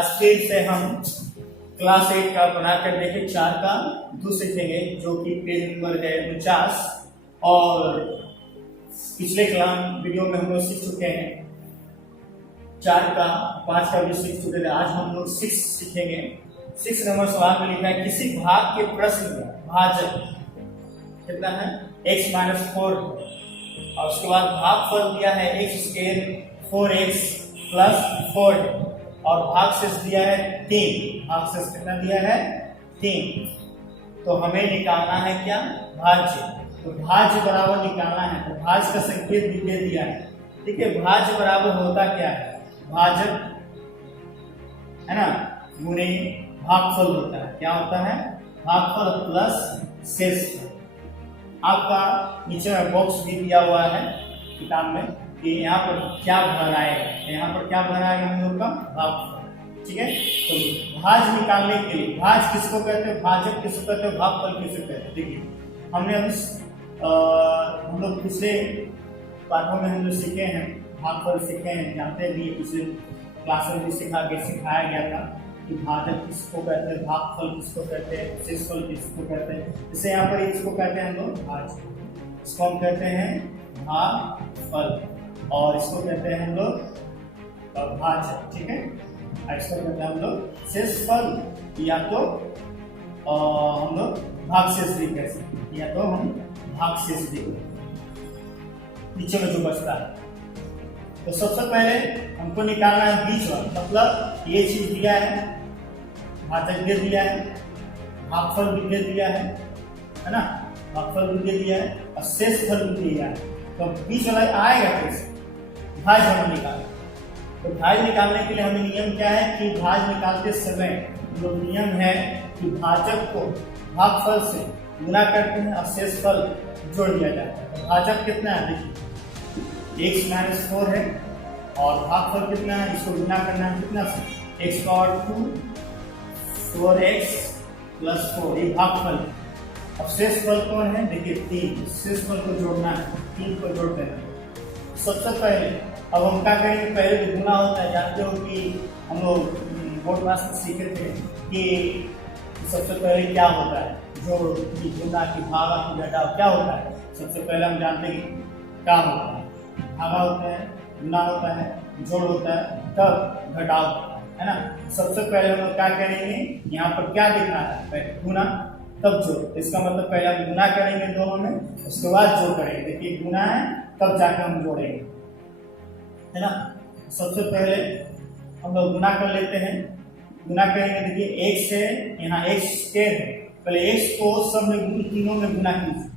आज फिर से हम क्लास 8 का बनाकर देखें 4 का 2 सीखेंगे, जो कि पेज नंबर है 49। और पिछले क्लास वीडियो में हम लोग सीख चुके हैं 4 का 5 का भी सीख चुके थे। आज हम लोग 6 सीखेंगे। 6 नंबर सवाल में लिखा है किसी भाग के प्रश्न में भाजक कितना है x-4 और उसके बाद भागफल दिया है x² 4x + 4 और भागशेष दिया है 3। भागशेष कितना दिया है 3। तो हमें निकालना है क्या भाज्य। तो भाज्य बराबर निकालना है, तो भाज्य का संकेत भी दे दिया है। ठीक है, भाज्य बराबर होता क्या है, भाजक है ना गुणे भागफल होता है। क्या होता है भागफल प्लस शेषफल। आपका नीचे में बॉक्स भी दिया हुआ है किताब में कि यहाँ पर क्या भर आएगा। यहाँ पर क्या भर आएगा हम लोग का भागफल। ठीक है, तो भाज निकालने के लिए भाज किसको कहते हैं, भाजक किसको कहते हैं, भागफल किसको कहते हैं। देखिए हमने हम लोग पिछले पाठों में हम लोग सीखे हैं भागफल सीखे हैं, जानते भी पिछले क्लास में भी सिखाया गया था कि भाजक किसको कहते हैं, भागफल किसको कहते हैं, शेषफल किसको कहते हैं। जैसे यहाँ पर इसको कहते हैं हम लोग भाज्य, इसको हम कहते हैं भागफल और इसको कहते हैं हम लोग भाजक। ठीक है, इसको कहते हैं हम लोग शेषफल या तो हम लोग भागशेष भी कह सकते हैं या तो हम भागशेष भी नीचे में जो बचता है। तो सबसे पहले हमको निकालना है बीच वाला, मतलब ये चीज दिया है, भाजक दे दिया है, भागफल भी दे दिया है ना, भागफल भी दे दिया है और शेषफल भी दिया है। तो बीच वाला आएगा कैसे, भाज हम निकालें। तो भाज निकालने के लिए हमें नियम क्या है कि भाज निकालते समय जो नियम है कि भाजक को भागफल से गुना करते हैं और शेषफल जोड़ दिया जाता है। तो भाजक कितना है देखिए x-4 है और भागफल कितना है, इसको गुना करना है कितना से x⁴ 4x + 4 ये भागफल। अब शेषफल कौन है देखिए 3, शेषफल को जोड़ना है, 3 को जोड़ देना है। सबसे पहले अब हम क्या करेंगे, पहले तो गुना होता है, जानते हो कि हम लोग बोर्ड क्लास में सीखे थे कि सबसे पहले क्या होता है, जो गुना की भागा की घटाव क्या होता है। सबसे पहले हम जानते हैं कि क्या होता है, भागा होता है, गुना होता है, जोड़ होता है, तब घटाव होता है ना। सबसे पहले हम लोग क्या करेंगे, यहाँ पर क्या दिखना है पहले गुना तब जोड़। इसका मतलब पहले हम गुना करेंगे दोनों में, उसके बाद जोड़ करेंगे। देखिए गुना है तब जाकर हम जोड़ेंगे, है ना। सबसे पहले हम लोग गुना कर लेते हैं, गुना करेंगे। देखिए x है, यहाँ x² है, पहले x को सब में तीनों में गुना कीजिए,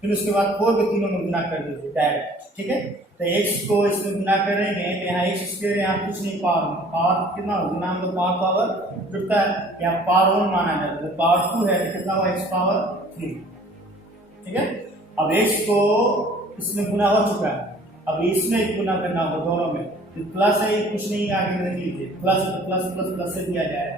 फिर उसके बाद 4 को तीनों में गुना कर दीजिए डायरेक्ट। ठीक है, तो x को इसमें गुना करेंगे तो यहाँ x², यहाँ कुछ नहीं पावर कितना गुना हम लोग पावर जुड़ता है, यहाँ पावर 1 माना जाता है, पावर 2 है तो कितना हुआ x⁴। ठीक है, अब x को इसमें गुना हो चुका है, अब इसमें गुना करना होगा दोनों में। तो प्लस है, कुछ नहीं आगे रख लीजिए, प्लस तो प्लस प्लस प्लस से दिया जाएगा,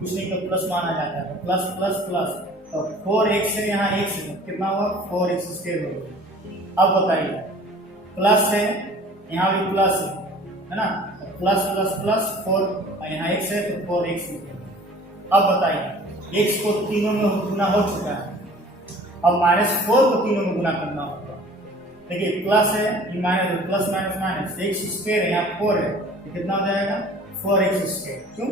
कुछ नहीं तो प्लस माना जाता है, प्लस प्लस प्लस। तो 4x है, यहाँ x है, कितना हुआ 4x² होगा। अब बताइए प्लस है, यहाँ भी प्लस है ना, तो प्लस प्लस प्लस 4, यहाँ x है तो 4x। अब बताइए x को तीनों में गुना हो चुका है, अब -4 को तीनों में गुना करना होगा। देखिए प्लस है, ये minus, plus minus minus, x² है, यहाँ 4 है, तो कितना हो जाएगा 4x²। क्यों,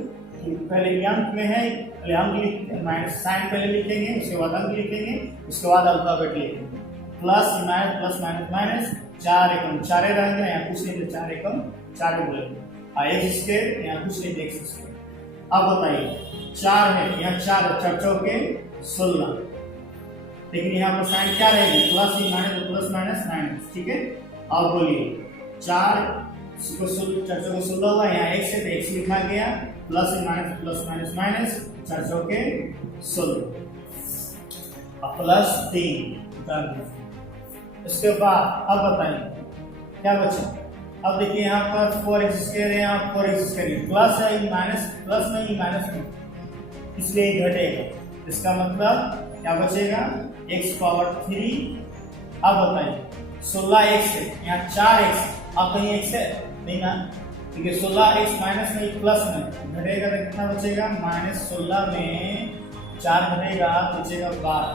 पहले अंक में है, पहले अंक माइनस साइन पहले लिखेंगे, उसके बाद अंक लिखेंगे, उसके बाद अल्फाबेट लिखेंगे। Plus minus plus minus minus, 4 एकम 4 रह गया, यहाँ कुछ नहीं तो 4 एकम 4 बोलेंगे, x², यहाँ कुछ नहीं तो x²। अब बताइए 4 है, यहाँ 4 4 चौके 16, लेकिन यहाँ पर साइन क्या रहेगी प्लस ही माइनस, प्लस माइनस माइनस। ठीक है, अब बोलिए 4 को 16 हुआ, यहाँ x है तो x लिखा गया, plus minus plus minus minus, 4 चौके 16 और प्लस 3। इसके बाद अब बताइए क्या बचा। अब देखिए यहाँ पर 4x² है, यहाँ 4x², प्लस है माइनस, प्लस नहीं माइनस नहीं, इसलिए घटेगा। इसका मतलब क्या बचेगा x⁴। अब बताइए 16x है, यहाँ 4x, अब कहीं x है नहीं ना, ठीक है। 16x माइनस में प्लस में घटेगा तो कितना बचेगा, -16 में 4 घटेगा बचेगा 12,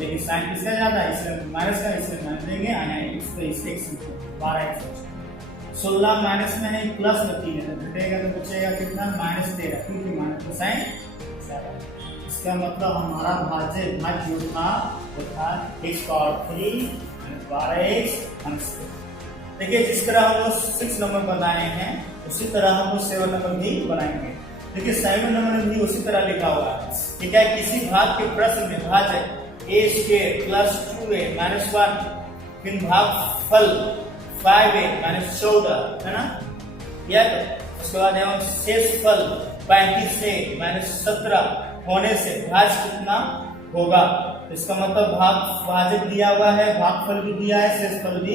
लेकिन साइन किसका ज्यादा है इसलिए माइनस का, इसलिए माइनस देंगे आया इससे 12x। 16 माइनस में है प्लस में 3 है तो घटेगा तो बचेगा कितना, -13, क्योंकि माइनस का साइन ज्यादा। इसका मतलब हमारा भाज्य जो था वो था x पावर 3 12x। देखिए जिस तरह हम लोग 6 नंबर बनाए हैं उसी तरह हम लोग 7 नंबर भी बनाएंगे। देखिए 7 नंबर में भी उसी तरह लिखा हुआ है, ठीक है। किसी भाग के प्रश्न में भाजक a² प्लस 2a माइनस 1, फिर भागफल 5a माइनस 14 है ना, या तो उसके बाद यहाँ शेषफल 35a माइनस 17 होने से भाज्य कितना होगा। इसका मतलब भाजक दिया हुआ है, भागफल भी दिया है, शेषफल भी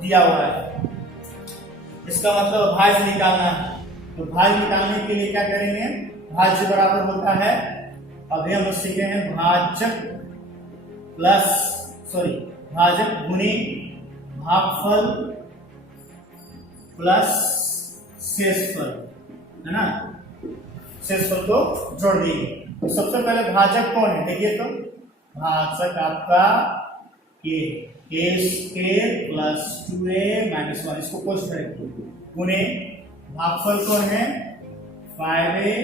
दिया हुआ है। इसका मतलब भाज्य निकालना है, तो भाज्य निकालने के लिए क्या करेंगे, भाज्य बराबर होता है, अभी हम सीखे हैं भाजक गुणे भागफल प्लस शेषफल, है ना। शेषफल को जोड़ देंगे। तो सबसे पहले भाजक कौन है, देखिए तो भाजक आपका a² प्लस 2a माइनस 1, इसको पोस्ट करेंगे, गुणे भागफल कौन है 5a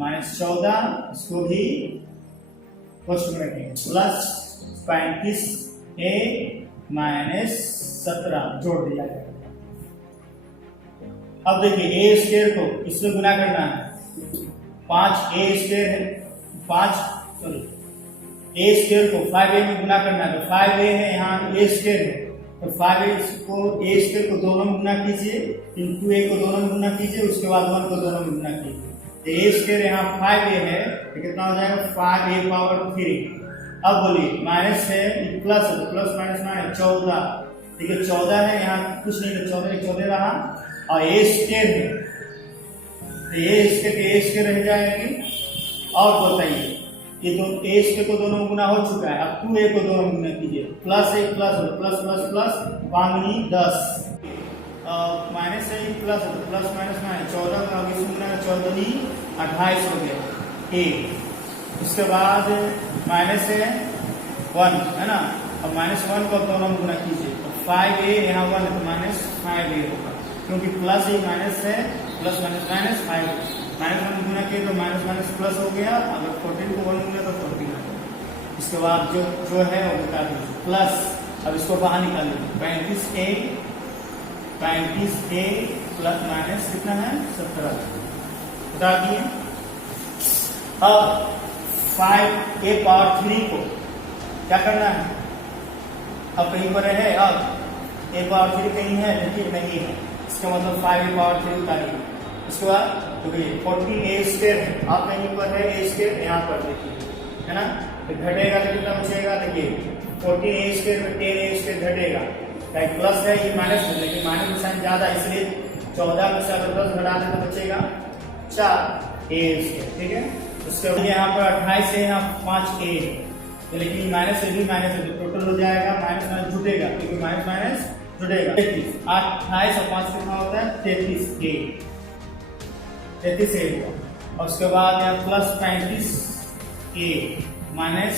माइनस 14, इसको भी पोस्ट में रखेंगे, प्लस 35a माइनस 17 जोड़ दिया जाएगा। अब देखिए a² को इसमें गुना करना है, 5a² है, a² को 5a में गुना करना है, तो 5a है यहाँ a² है, तो 5a को a² को दोनों में गुना कीजिए, फिर 2a को दोनों में गुना कीजिए, उसके बाद 1 को दोनों में गुना कीजिए। तो a² यहाँ 5a है तो कितना हो जाएगा 5a पावर 3। अब बोलिए माइनस है प्लस है, तो प्लस माइनस माइनस 14, ठीक है 14 है, यहाँ कुछ नहीं तो 14 रहा, और a² है तो a² रह जाएगी। और बताइए ये तो a² को दोनों गुना हो चुका है, अब 2a को दोनों गुना कीजिए, प्लस एक plus plus plus plus 10 minus है प्लस प्लस माइनस माइनस 14 का 14 28 हो गया a। उसके बाद माइनस है 1 है ना, अब -1 को दोनों में गुना कीजिए, तो 5a यहाँ 1 है तो -5a होगा, क्योंकि प्लस ही माइनस है, प्लस माइनस माइनस 5 -1 गुना किए तो माइनस माइनस प्लस हो गया, अगर 14 को 1 गुना तो 14 आ गया। इसके बाद जो है वो बता दीजिए प्लस, अब इसको बाहर निकाल लीजिए, 35a प्लस माइनस कितना है 17 बता दिए। अब 5a पावर 3 को क्या करना है, अब कहीं पर है, अब a पावर 3 कहीं है लेकिन नहीं है, इसका मतलब 5a पावर 3 उतारिए। इसके बाद तो 14a² है, आप कहीं पर है a² यहाँ पर देखिए, है ना, तो घटेगा तो कितना बचेगा, देखिए 14a² में 10a² घटेगा, प्लस है ये माइनस है, लेकिन माइनस का साइन ज्यादा, इसलिए 14 में से अगर 10 घटा दें तो बचेगा 4a², ठीक है। उसके बाद यहाँ पर 28 है, यहाँ 5a है, तो लेकिन माइनस से भी माइनस है तो टोटल हो जाएगा, माइनस माइनस जुटेगा, क्योंकि माइनस माइनस जुटेगा 33, 28 और 5 कितना होता है 33a और उसके बाद यहाँ प्लस 35a माइनस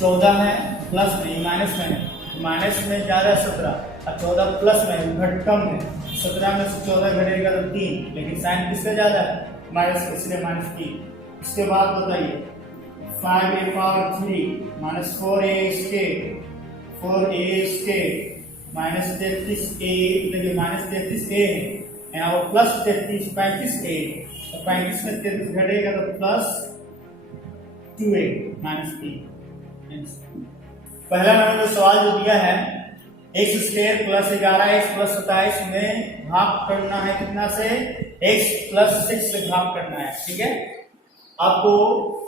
14 है, प्लस नहीं माइनस में है, माइनस में ज्यादा 17 और 14 प्लस में घट कम है, 17 में से 14 घटेगा तो 3, लेकिन साइन किसका ज्यादा है माइनस, इसलिए -3। इसके बाद बताइए 5a power 3 minus 4a² minus 33a, देखिए माइनस 33a है, यहाँ वो प्लस 35a, तो 35 में 33 घटेगा तो प्लस 2a माइनस 3। पहला नंबर जो सवाल जो दिया है x² प्लस 11x प्लस 27 में भाग करना है कितना से, x प्लस 6 से भाग करना है, ठीक है। आपको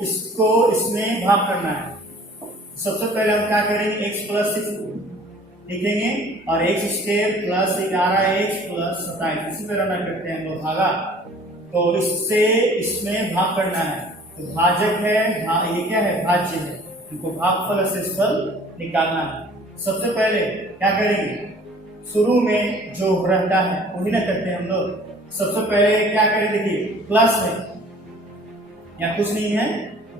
इसको इसमें भाग करना है। सबसे पहले हम क्या करेंगे, x प्लस 6 लिखेंगे और x² प्लस 11x प्लस 27 इसी पे रना करते हैं हम लोग भागा, तो इससे इसमें भाग करना है, तो भाजक है, ये क्या है भाज्य है, इनको भागफल और शेषफल निकालना है। सबसे पहले क्या करेंगे, शुरू में जो रहता है वही ना करते हैं हम लोग। सबसे पहले क्या करें, देखिए प्लस है, यहाँ कुछ नहीं है,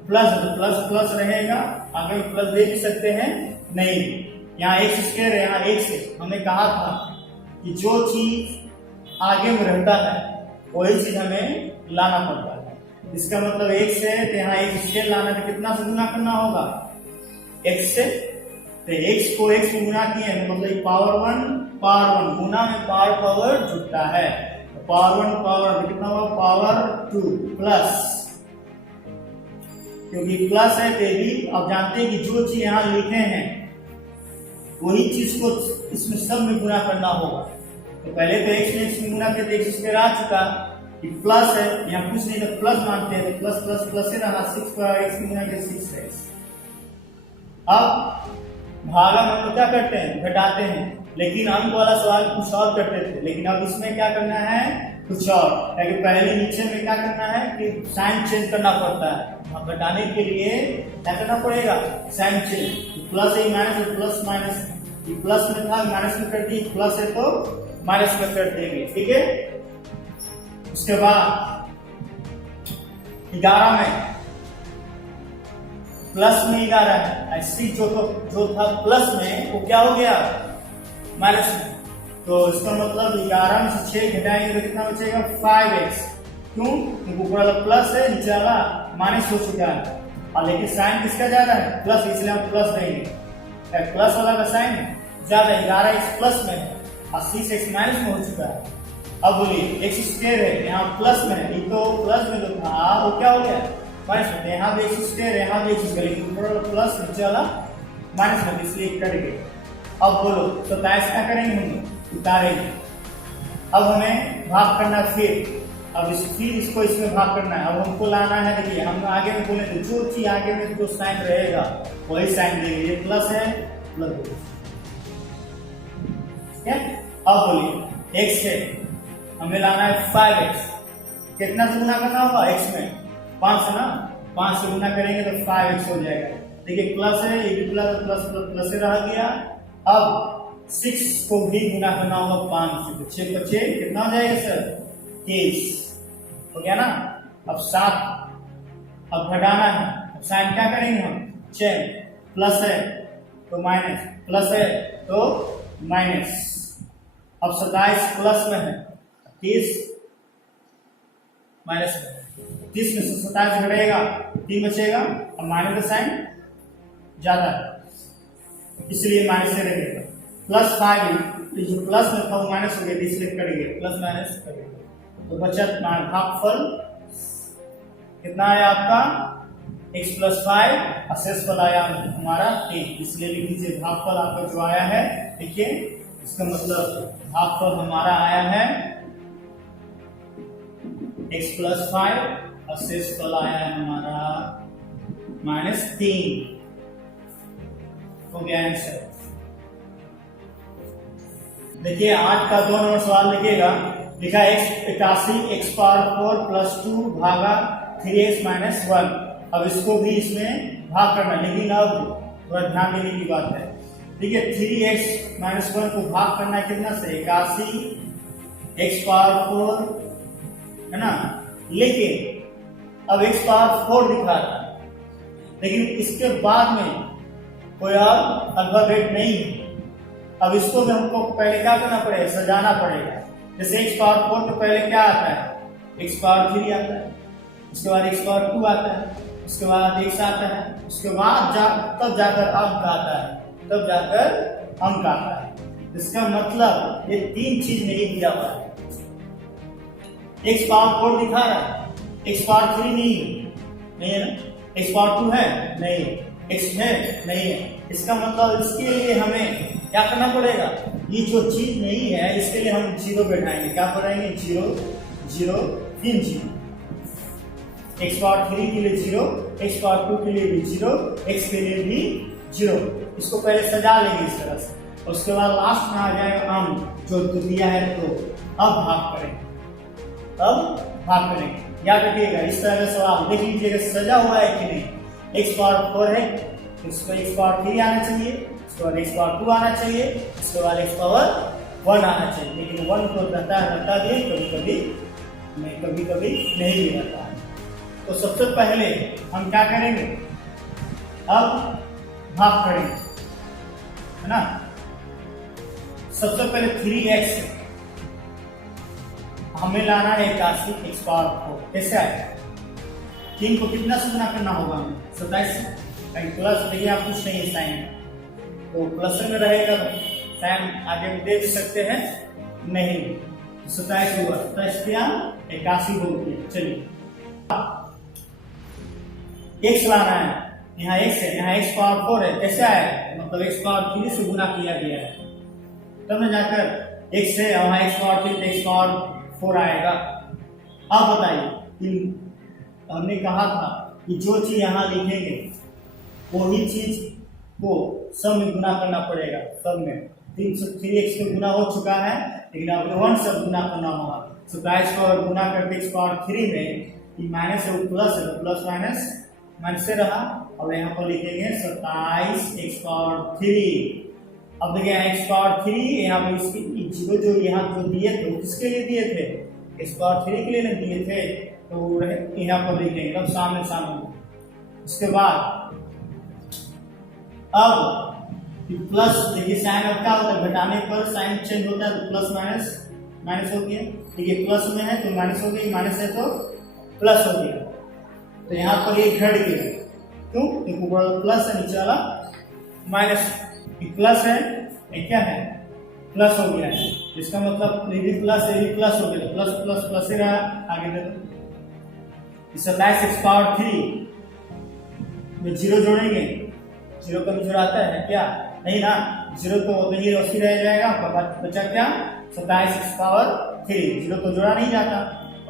प्लस है तो प्लस प्लस रहेगा, आगे में प्लस दे भी सकते हैं, नहीं यहाँ एक्स स्क्वायर है, यहाँ एक्स है। हमने कहा था कि जो चीज आगे में रहता है वही चीज हमें लाना पड़ता है। इसका मतलब एक्स है तो यहाँ एक्स स्क्वायर लाना है, तो कितना से गुना करना होगा, एक्स से। तो एक्स को एक्स में गुना किए मतलब पावर वन गुना में पावर जुड़ता है, पावर वन पावर कितना हुआ, पावर टू प्लस, क्योंकि प्लस है तो भी आप जानते हैं कि जो चीज यहाँ लिखे हैं वही चीज को इसमें सब में गुना करना होगा। तो पहले तो एक्स में एक्स में गुना करते एक्स स्क्वायर आ चुका कि प्लस है, यहाँ कुछ नहीं तो प्लस मानते हैं, तो प्लस प्लस प्लस है रहा, 6 पर एक्स में गुना करते 6x। अब भागा में हम लोग क्या करते हैं, घटाते हैं, लेकिन अंक वाला सवाल कुछ और करते थे, लेकिन अब इसमें क्या करना है, कुछ और, क्योंकि पहले नीचे में क्या करना है कि साइन चेंज करना पड़ता है। घटाने के लिए क्या करना पड़ेगा, साइन चेंज, प्लस है माइनस है, प्लस माइनस, प्लस में था माइनस में कर दी, प्लस है तो माइनस में कर देंगे, ठीक है। उसके बाद 11 में प्लस में 11 है, ऐसी जो था प्लस में वो क्या हो गया, माइनस में। तो इसका मतलब 11 में से 6 घटाएंगे तो कितना बचेगा, 5x। क्यों, क्योंकि ऊपर वाला प्लस है, नीचे वाला माइनस हो चुका है, और लेकिन साइन किसका ज्यादा है, प्लस, इसलिए हम प्लस देंगे। प्लस वाला का साइन ज्यादा, 11x प्लस में है और 6x माइनस में हो चुका है। अब बोलिए एक्स स्क्वायर है, यहाँ प्लस में है, ये तो प्लस में तो था वो क्या हो गया, माइनस में। यहाँ भी एक्स स्क्वायर है, यहाँ भी एक्स स्क्वायर, लेकिन ऊपर वाला प्लस, नीचे वाला माइनस में, इसलिए कट गए। अब बोलो 27 क्या करेंगे, हम उतारेंगे। अब हमें भाग करना फिर इसको इसमें भाग करना है। अब हमको लाना है, देखिए हम आगे में बोले तो जो चीज आगे में जो साइन रहेगा वही साइन देंगे, ये प्लस है प्लस, ठीक है। अब बोलिए x है, हमें लाना है 5x, कितना से गुना करना होगा, x में 5 है ना, 5 से गुना करेंगे तो 5x हो जाएगा। देखिए प्लस है, ये भी प्लस प्लस प्लस से रह गया। अब 6 को भी गुना करना होगा 5 से, तो 6 पर 6 कितना हो जाएगा सर, 23 हो गया ना। अब 7, अब घटाना है, अब साइन क्या करेंगे हम, चेंज, प्लस है तो माइनस, प्लस है तो माइनस। अब 27 प्लस में है, 30 माइनस में, 30 में से 27 घटेगा 3 बचेगा, और माइनस का साइन ज्यादा है इसलिए माइनस से रहेगा। प्लस 5, तो जो प्लस में था वो माइनस हो गया, इसलिए कट गया, प्लस माइनस कट गया, तो बचत भागफल कितना है आपका, x + 5, और शेषफल आया हमारा 3, इसलिए लिख लीजिए भागफल आपका जो आया है, देखिए इसका मतलब भागफल हमारा आया है x + 5 और शेषफल आया है हमारा -3, हो गया आंसर। देखिए 8 का 2 नंबर सवाल लिखिएगा, लिखा x 81 x पावर 4 + 2 भागा 3x - 1। अब इसको भी इसमें भाग करना, लेकिन अब थोड़ा ध्यान देने की बात है। ठीक है, 3x - 1 को भाग करना है कितना से, 81 x पावर 4 है ना, लेकिन अब x पावर 4 दिखा रहा है, लेकिन इसके बाद में कोई और अल्फाबेट नहीं है। अब इसको भी हमको पहले क्या करना पड़ेगा, सजाना पड़ेगा। जैसे x पावर 4 के पहले क्या आता है, x पावर 3 आता है, उसके बाद x पावर 2 आता है, उसके बाद x आता है, उसके बाद तब जाकर अंक आता है, तब जाकर अंक आता है। इसका मतलब ये 3 चीज नहीं दिया हुआ है। x पावर 4 दिखा रहा है, x पावर 3 नहीं है ना, x पावर 2 है नहीं, x है नहीं है। इसका मतलब इसके लिए हमें क्या करना पड़ेगा, ये जो चीज नहीं है इसके लिए हम 0 बैठाएंगे, क्या बनाएंगे 0 0 3 0, x पावर 3 के लिए 0, x पावर 2 के लिए भी 0, x के लिए भी 0। इसको पहले सजा लेंगे इस तरह से, और उसके बाद लास्ट में आ जाएगा अंक जो दिया है, तो अब भाग करेंगे, तब भाग करेंगे। याद रखिएगा इस तरह का सवाल देख लीजिएगा सजा हुआ है कि नहीं। x पावर 4 है, इसको x पावर 3 आना चाहिए, इसके बाद x पावर 2 आना चाहिए, इसके बाद x पावर 1 आना चाहिए, लेकिन 1 तो रहता भी कभी कभी नहीं भी रहता है। तो सबसे पहले हम क्या करेंगे, अब भाग करेंगे, है ना। सबसे पहले 3x हमें लाना है 81 x पावर 4। कैसे आएगा, 3 को कितना से गुना करना होगा हमें, 27 से। प्लस देखिए आप कुछ नहीं है साइन, तो प्लस में रहेगा, साइन आगे भी दे भी सकते हैं, नहीं 27 हुआ, 27 क्या 81 हो गया। चलिए x लाना है, यहाँ x है, यहाँ x पावर 4 है, कैसे आया, मतलब x पावर 3 से गुना किया गया है, तब ना जाकर x है, वहाँ x पावर 3 x पावर 4 आएगा। अब बताइए कि हमने कहा था कि जो चीज यहाँ लिखेंगे वही चीज को सब में गुना करना पड़ेगा। सब में 3x से गुना हो चुका है, लेकिन अब 1 से गुना करना होगा। 27 को गुना करके x पावर 3 में माइनस है, प्लस है, तो प्लस माइनस से रहा, और यहाँ पर लिखेंगे 27 x पावर 3। अब देखिए x पावर 3, यहाँ पर इसकी जीरो जो यहाँ जो दिए थे वो किसके लिए दिए थे, x पावर 3 के लिए ना दिए थे, तो यहाँ पर लिखेंगे एकदम सामने। उसके बाद अब प्लस, देखिए साइन अब क्या होता है, घटाने पर साइन चेंज होता है, तो प्लस माइनस हो गया। देखिए प्लस में है तो माइनस हो गई, माइनस है तो प्लस हो गया, तो यहाँ पर ये घट गया। क्यों, क्योंकि ऊपर प्लस है, नीचे वाला माइनस। प्लस है, ये क्या है, प्लस हो गया है, इसका मतलब ये भी प्लस हो गया, प्लस प्लस प्लस ही रहा। आगे देखो 27 x पावर 3 में जीरो जोड़ेंगे, जीरो कभी जोड़ाता है क्या, नहीं ना, जीरो तो वही रसी रह जाएगा, बचा क्या 27 x पावर 3, जीरो तो जोड़ा नहीं जाता।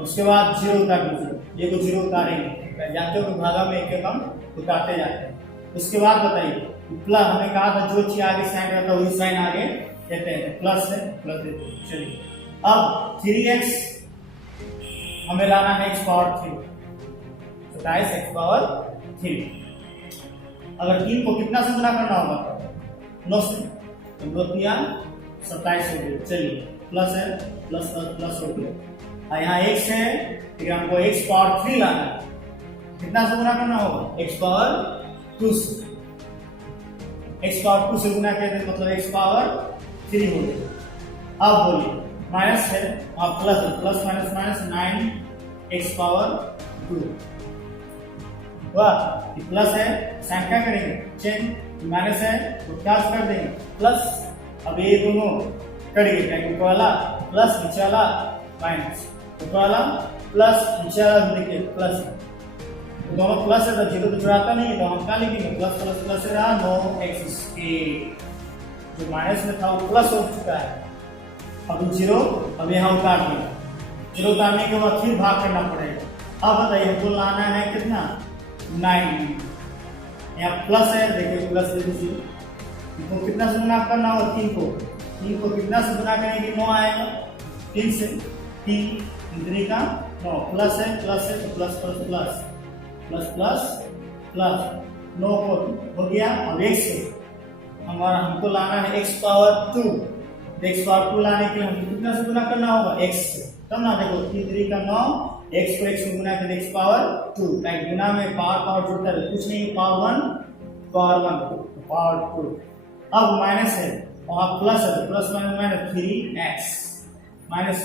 उसके बाद जीरो उतार दीजिए, ये को जीरो उतारेंगे, जानते हो कि भागा में एक हम उतारते जाते हैं। उसके बाद बताइए प्लस, हमने कहा था जो चीज आगे साइन रहता है वही साइन आगे देते हैं, प्लस है प्लस देते हैं। चलिए अब 3x हमें लाना है x पावर 3, 27 x पावर 3। अगर 3 को कितना से गुना करना होगा, 9 से, तो 2 3 27 हो गया। चलिए प्लस है, प्लस प्लस प्लस हो गया। यहाँ x है, फिर हमको x पावर 3 लाना है, कितना से गुना करना होगा, x पावर 2 से। x पावर 2 से गुना करते मतलब x पावर 3 हो गया। अब बोलिए माइनस है और प्लस है, plus minus minus 9 x power 2। वाह, प्लस है, साइन क्या करेंगे चेंज, माइनस है तो क्या कर देंगे प्लस। अब ये दोनों कट गए, ऊपर वाला प्लस नीचे वाला माइनस, ऊपर वाला प्लस नीचे वाला देखिए प्लस, दोनों प्लस है तो जीरो तो जुड़ाता नहीं है, तो हम क्या लिखेंगे प्लस प्लस प्लस रहा, 9x जो माइनस में था वो प्लस हो चुका है। अब जीरो अब यहाँ उतार दिया, जीरो उतारने के बाद फिर भाग करना पड़ेगा। अब बताइए हमको लाना है कितना 9, यहाँ प्लस है, देखिए प्लस दे दीजिए, तो कितना से गुना करना हो, 3 को कितना से गुना करेंगे, 9 आएगा, 3 से, 3 का 9, प्लस है तो plus plus plus plus plus plus 9 को हो गया। और x हमको लाना है x पावर 2, x पावर 2 लाने के लिए हमको कितना से गुना करना होगा, x से, तब ना देखो 3 का 9, x को x में गुना कर x पावर 2, गुना में पावर जुड़ता है, कुछ नहीं, पावर 1 पावर 2। अब माइनस है वहां प्लस है, plus minus minus 3x minus,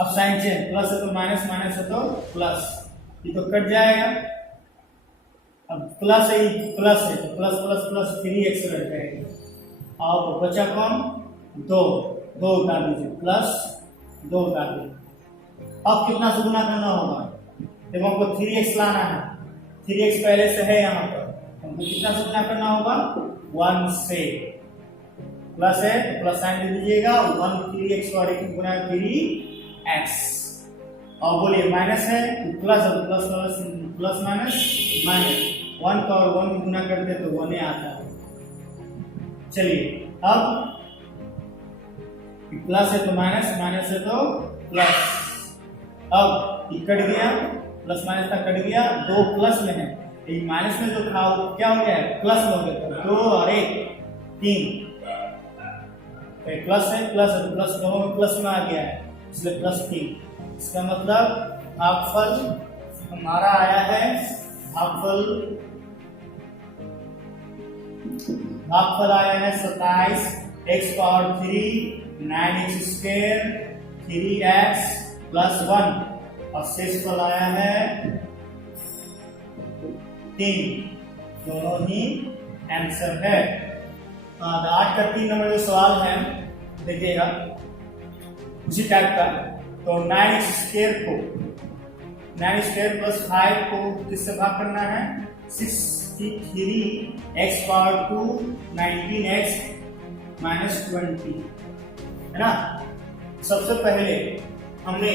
अब साइन चेंज, प्लस है तो माइनस, माइनस है तो प्लस, ये तो कट जाएगा। अब प्लस है तो प्लस प्लस प्लस 3x रह जाएगा। अब बचा कौन, 2 उतार दीजिए, प्लस 2 उतार दीजिए। अब कितना से गुना करना होगा, देखो हमको 3x लाना है, 3x पहले से है, यहाँ पर हमको कितना से गुना करना होगा, 1 से, प्लस है तो प्लस साइन दे दीजिएगा, 1 3x को गुना 3x। और बोलिए माइनस है तो प्लस है, तो plus plus plus minus minus, 1 का और 1 गुना करते तो 1 ही आता है। चलिए अब प्लस है तो माइनस, माइनस है तो प्लस। अब ये कट गया, प्लस माइनस का कट गया, 2 प्लस में है, माइनस में जो था वो क्या हो गया, प्लस हो गया, 2 और 1 3, प्लस है तो प्लस दोनों में प्लस में आ गया है, इसलिए प्लस 3। इसका मतलब भागफल हमारा आया है, भागफल आया है 27 x power 3 9x square 3x plus 1 और शेषफल आया है 3। दोनों ही आंसर है। 8 का 3 नंबर जो सवाल है देखिएगा उसी टाइप का। तो 9x स्क्वायर प्लस 5 को किससे भाग करना है? 63x पावर 2 19x माइनस 20 है ना। सबसे पहले हमने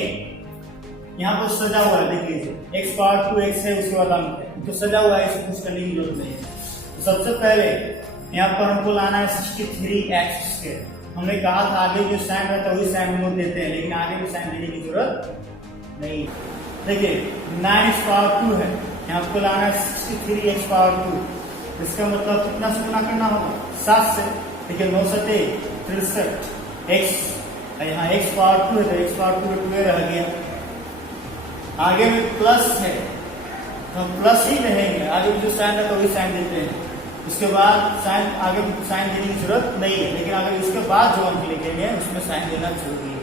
यहाँ पर सजा हुआ है, देखिए x पावर 2x है, उसके बाद अंक है, तो सजा हुआ है, इसको कुछ करने की जरूरत नहीं है। तो सबसे पहले यहाँ पर हमको लाना है 63x स्क्वायर। हमने कहा था आगे जो साइन रहता है वही साइन हम लोग देते हैं, लेकिन आगे भी साइन देने की जरूरत नहीं। देखिए 9x पावर 2 है, यहाँ आपको लाना है 63x पावर 2। इसका मतलब कितना से गुना करना होगा? 7 से। देखिए 9 7 63 x, यहाँ x पावर 2 है तो x पावर 2 रह गया। आगे में प्लस है, हम प्लस ही रहेंगे, आगे जो साइन रहता है वही साइन देते हैं। उसके बाद साइन, आगे साइन देने की जरूरत नहीं है, लेकिन अगर इसके बाद जो अंक लिखेंगे उसमें साइन देना जरूरी है,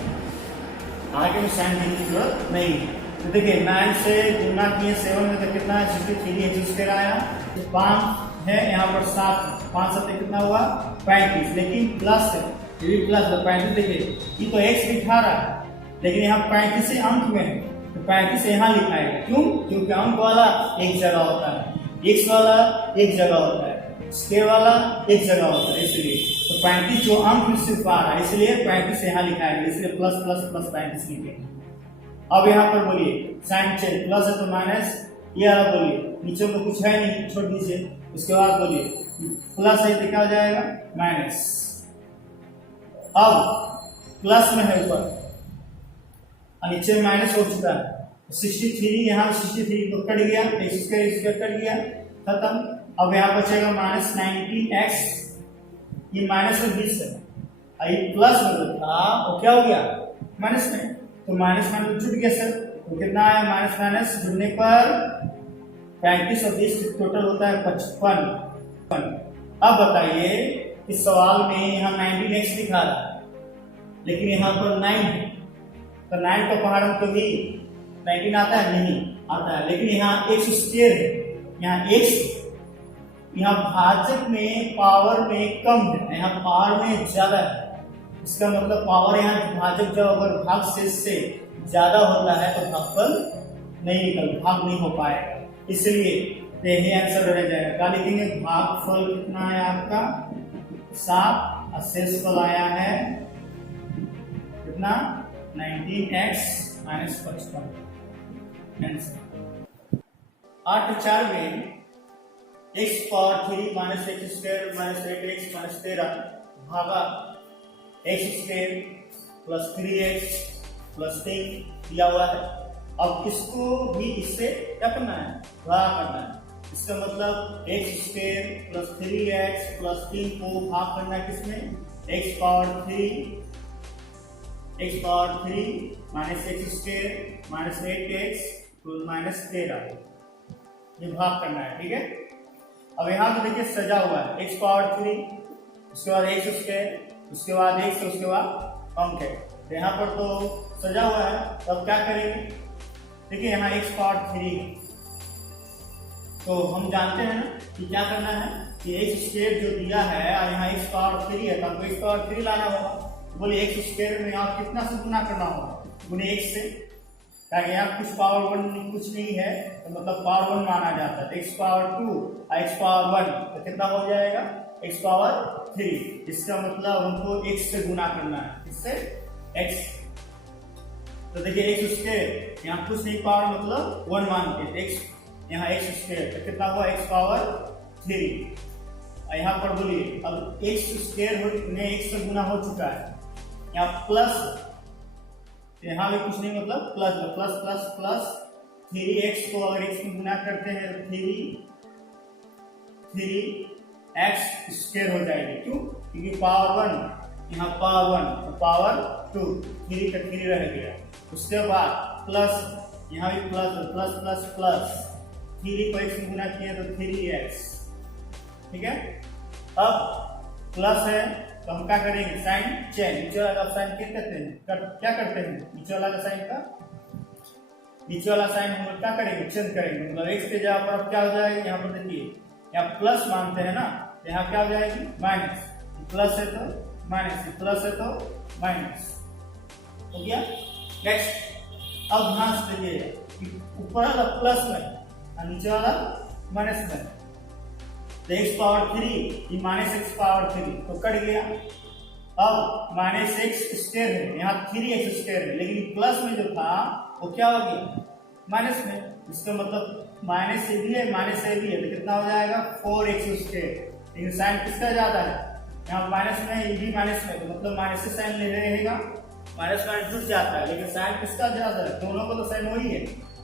आगे में साइन देने की जरूरत नहीं है। तो देखिए 9 से गुना किए 7 में तो कितना है? 63x स्क्वायर आया। तो 5 है, यहाँ पर 7, 5 7 कितना हुआ? 35, लेकिन प्लस है, ये भी प्लस है 35। देखिए ये तो x दिखा रहा है, लेकिन यहाँ 35 से अंक में है, तो 35 से यहाँ लिखाएगा। क्यों? क्योंकि अंक वाला एक जगह होता है, x वाला एक जगह होता है, स्क्वायर वाला एक जगह होता है, इसलिए तो 35 जो अंक सिर्फ आ रहा है, इसलिए 35 यहाँ लिखाएंगे, इसलिए प्लस प्लस प्लस 35 लिखेंगे। अब यहाँ पर बोलिए साइन चेंज, प्लस है तो माइनस, ये वाला बोलिए नीचे में कुछ है नहीं, छोड़ दीजिए। उसके बाद बोलिए प्लस है तो क्या हो जाएगा? माइनस। अब प्लस में है ऊपर और नीचे में माइनस हो चुका है। 63 यहाँ 63 तो कट गया, x स्क्वायर कट गया, खत्म। अब यहाँ बचेगा माइनस 19x, ये माइनस में 20 है, और ये प्लस में था वो क्या हो गया? माइनस में। तो माइनस माइनस जुड़ गया सर, तो कितना आया? माइनस माइनस जुड़ने पर 35 और 20 टोटल होता है 55। अब बताइए इस सवाल में यहाँ 19x दिखा रहा है, लेकिन यहाँ पर 9 है, तो 9 का पहाड़ कभी 19 आता है? नहीं आता है। लेकिन यहाँ x स्क्वायर है, यहाँ x, यहाँ भाजक में पावर में कम है, यहाँ पावर में ज्यादा है। इसका मतलब पावर यहाँ भाजक जब अगर भाग शेष से ज्यादा होता है तो भागफल भाग नहीं हो पाएगा, इसलिए यही आंसर रह जाएगा। क्या लिखेंगे? भागफल कितना है आपका? 7 और शेषफल आया है कितना? 19x minus 55 answer. 8 में x power 3 minus x square minus 8x minus 13 भागा x square plus 3x plus 3 दिया हुआ है। अब इसको भी इससे क्या करना है? भाग करना है। इसका मतलब x square plus 3x plus 3 को भाग करना है किसमें? x power 3 minus x square minus 8x minus 13, ये भाग करना है, ठीक है। अब यहाँ तो देखिए सजा हुआ है x पावर 3, उसके बाद x स्क्वायर, उसके बाद x, उसके बाद अंक है, तो यहाँ पर तो सजा हुआ है। तो अब क्या करेंगे? देखिए यहाँ x पावर 3 है, तो हम जानते हैं ना कि क्या करना है कि x स्क्वायर जो दिया है और यहाँ x पावर 3 है, तो हमको x पावर 3 लाना होगा। बोलिए x स्क्वायर में यहाँ कितना से गुना करना होगा? गुने x से, ताकि यहाँ कुछ पावर 1 कुछ नहीं है, तो मतलब पावर 1 माना जाता है। तो x पावर 2 और x पावर 1 तो कितना हो जाएगा? x power 3। इसका मतलब हमको x से गुना करना है, इससे x। तो देखिए x स्क्वायर यहाँ कुछ नहीं, पावर मतलब 1 मान के x, यहाँ x स्क्वायर तो कितना हुआ? x power 3। यहाँ पर बोलिए अब x स्क्वायर ने x से गुना हो चुका है, यहाँ प्लस, यहाँ भी कुछ नहीं मतलब plus plus plus plus 3x को अगर x में गुना करते हैं तो 3x स्क्वायर हो जाएगी। क्यों? क्योंकि पावर 1 यहाँ पावर 1 तो पावर 2, 3 का 3 रह गया। उसके बाद प्लस, यहाँ भी प्लस प्लस प्लस प्लस, 3 को x में गुना किया तो 3x, ठीक है। अब प्लस है तो हम क्या करेंगे, साइन चेंज, नीचे वाला साइन क्या करते हैं, क्या करते हैं, नीचे वाला साइन का, नीचे वाला साइन हम क्या करेंगे, चेंज करेंगे। मतलब x के जगह पर अब क्या हो जाएगा, यहाँ पर देखिए यहाँ प्लस मानते हैं ना, यहाँ क्या हो जाएगी माइनस, प्लस है तो माइनस, प्लस है तो माइनस, हो गया। नेक्स्ट अब ध्यान से देखिए, ऊपर वाला प्लस में और नीचे वाला माइनस में, तो x पावर 3 ये माइनस x पावर 3 तो कट गया। अब माइनस x स्क्वायर है, यहाँ 3x स्क्वायर है, लेकिन प्लस में जो था वो क्या हो गया माइनस में, इसका मतलब माइनस से भी है माइनस से भी है, तो कितना हो जाएगा 4x स्क्वायर। लेकिन साइन किसका ज्यादा है, यहाँ माइनस में ये भी माइनस में, तो मतलब माइनस से साइन ले रहेगा, माइनस माइनस जुट जाता है, लेकिन साइन किसका ज्यादा है, दोनों को तो साइन वही है,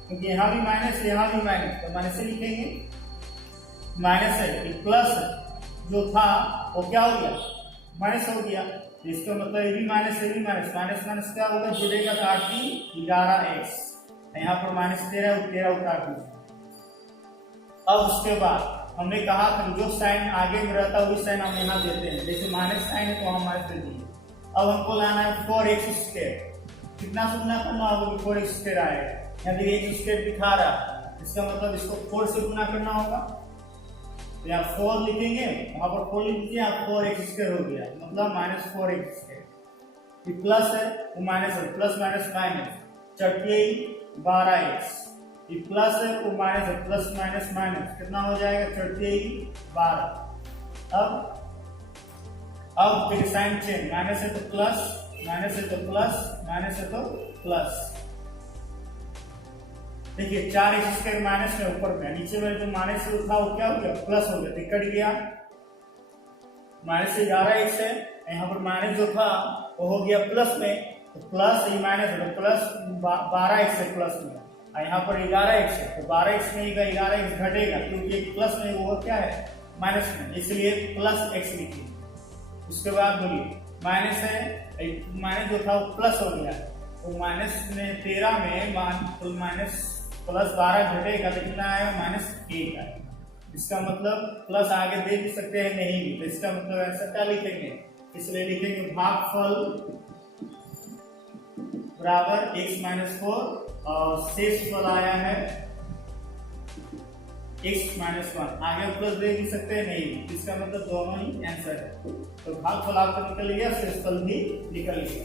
क्योंकि यहाँ भी माइनस यहाँ भी माइनस, तो माइनस से लिखेंगे, माइनस है प्लस जो था वो क्या हो गया माइनस हो गया। इसका मतलब ये भी माइनस ये भी माइनस, माइनस माइनस क्या होगा, जुड़ेगा तो 8 की 11x, यहाँ पर माइनस 13 उतार दीजिए। अब उसके बाद हमने कहा था जो साइन आगे में रहता है वही साइन हम यहाँ देते हैं, जैसे माइनस साइन है तो हम माइनस दे दिए। अब हमको लाना है 4x स्क्वायर, कितना सुनना करना होगा, 4x स्क्वायर आएगा, यहाँ देखिए x स्क्वायर दिखा रहा है, इसका मतलब इसको 4 से गुना करना होगा, तो यहाँ 4 लिखेंगे, वहां पर 4 लिख दीजिए, यहाँ 4x स्क्वायर हो गया, मतलब माइनस 4x स्क्वायर। ये प्लस है वो माइनस है, प्लस माइनस माइनस, चटिए 12x, ये प्लस है वो माइनस है, प्लस माइनस माइनस कितना हो जाएगा, चटिए 12। अब फिर साइन चेंज, माइनस है तो प्लस, माइनस है तो प्लस, माइनस है तो प्लस। देखिए 4x स्क्वायर माइनस में ऊपर में, नीचे में जो माइनस था वो क्या हो गया प्लस हो गया, कट गया, माइनस से 11x है, यहाँ पर माइनस जो था वो हो गया प्लस में, तो प्लस ये माइनस है तो प्लस 12x है प्लस में, और यहाँ पर 11x है तो 12x में 11x घटेगा, क्योंकि प्लस में वो क्या है माइनस में, इसलिए प्लस x लिखिए। उसके बाद बोलिए माइनस है, माइनस जो था वो प्लस हो गया, तो माइनस में 13 में तो माइनस प्लस 12 घटेगा तो कितना आएगा माइनस 1 आएगा। इसका मतलब प्लस आगे दे भी सकते हैं नहीं भी, तो इसका मतलब ऐसा क्या लिखेंगे, इसलिए लिखेंगे भागफल बराबर x माइनस 4 और शेष फल आया है x माइनस 1, आगे प्लस दे भी सकते हैं नहीं, इसका मतलब दोनों ही आंसर है। तो भागफल आपका निकल गया, शेष फल भी निकल गया।